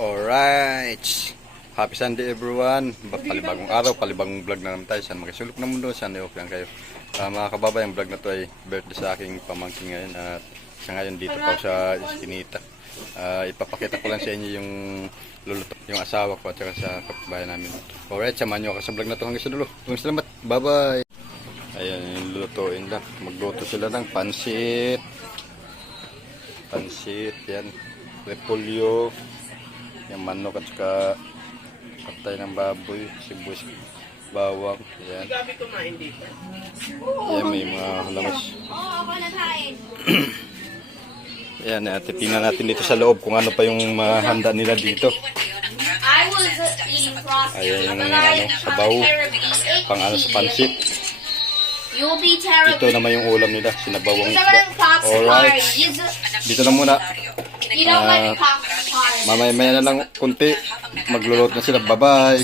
Alright. Happy Sunday everyone. Palibagong araw, palibagong vlog na naman tayo. Saan magasulok na mundo, saan okay lang kayo. Mga kababayan, vlog na to ay birthday sa aking pamangkin ngayon. At sa ngayon dito pa sa Eskinita. Ipapakita ko lang sa inyo yung luluto, yung asawa ko at saka sa kapitbahay namin. Alright, samahan nyo ako sa vlog na to hanggang sa dulo. Salamat. Bye bye. Ayan, yung lutuin lang. Magluto sila ng pansit. Pansit, yan. Repolyo. Yung manok at saka patay ng baboy, sibuyas, bawang, yan. Yan, may mga halamas. Yan, tingnan natin dito sa loob kung ano pa yung handa nila dito. Ayan yung sabaw, pang ano sa pansit. Ito naman yung ulam nila, sinabawang isda. Alright, dito na muna. Mamaya na lang kunti, maglulot na sila. Bye-bye.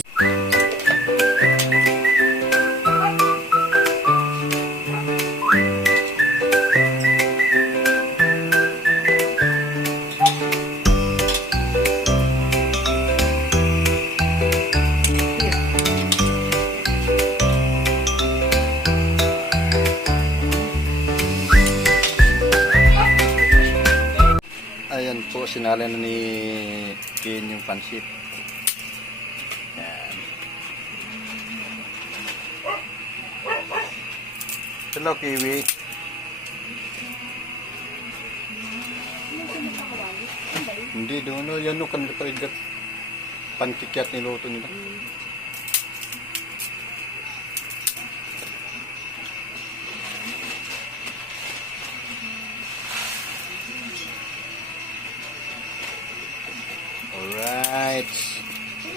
Ayan po, sinala na ni Ken yung pansit. Ayan. Hello, Kiwi. Hindi doon, no. Yan no, kanila parigat. Pankikyat niluto nila. Alright.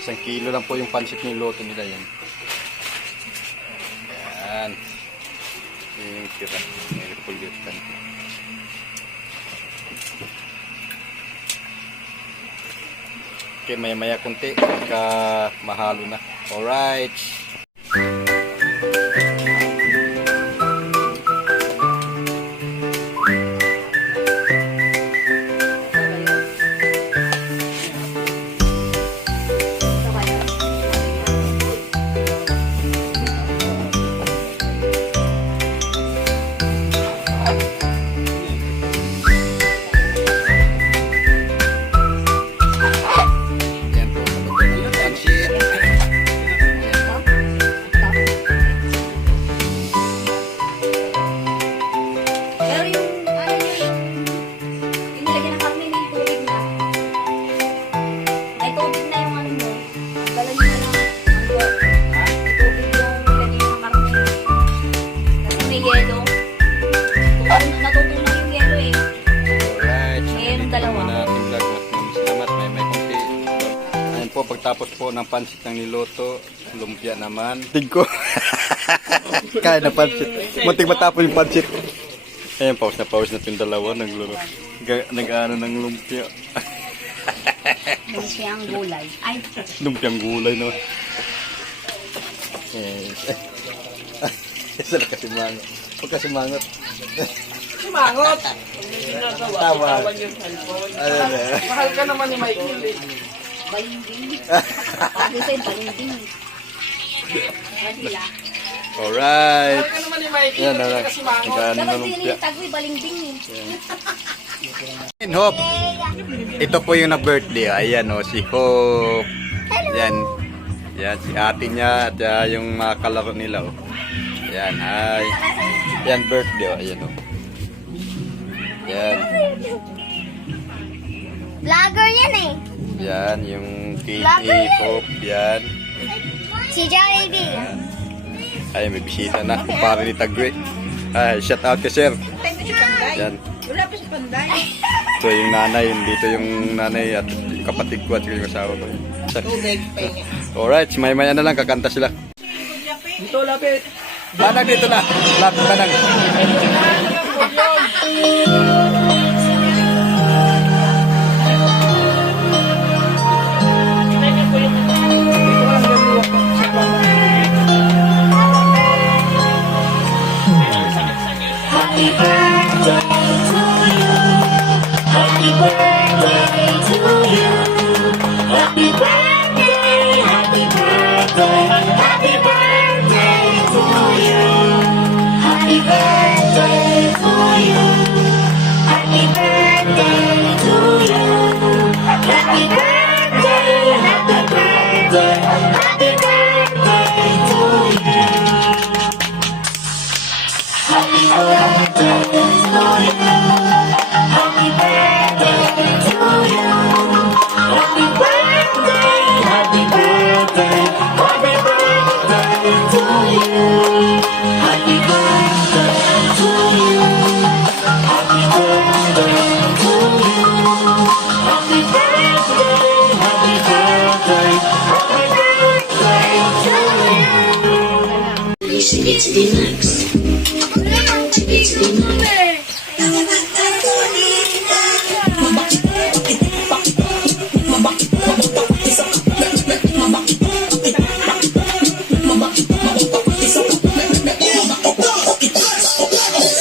1 kilo lang po yung pansit niluto nila yan. Yan. Yung tira. May repulyotan. Okay, maya-maya kunti. Pagka mahalo na. Alright. Pagtapos po ng pansit ng niloto, lumpia naman. Tig ko. Kaya na pansit. Muntik matapos yung pansit. Ayan, pause na yung dalawa. Nag-ano ng lumpia. Lumpiang gulay. Ay. Lumpiang gulay, no? Isa na kasi mangot. Huwag kasi mangot. Mangot! Tawa. Mahal ka naman ni Michael eh. Balinding. Sabi sa'yo, balinding. Madila. Alright. Mahal ka naman ni Michael. Yan na lang. Kasi mangot. Dapat din yung tagwi, balinding eh. Hope. Ito po yung na-birthday. Ayan o, si Hope. Yan. Yan, si ate niya at yung mga kalaro nila o. Yan, hi. Yan, birthday o. Ayan o. Yan. Vlogger yan eh. Yan, yung Katie, Hope, yan. Si Jollibee. Ay, may bisita na. Kumpare ni Tagwe. Ay, shout out kay sir. Yan. Wala pa si Panday. Ito yung nanay, dito yung nanay at yung kapatid ko at yung asawa ko. Alright, maya-maya na lang, kakanta sila. Dito, lapit. Banang dito na. Lapit, banang. Happy birthday to you. Happy birthday to you.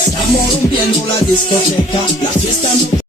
Estamos rompiendo la discoteca, la fiesta no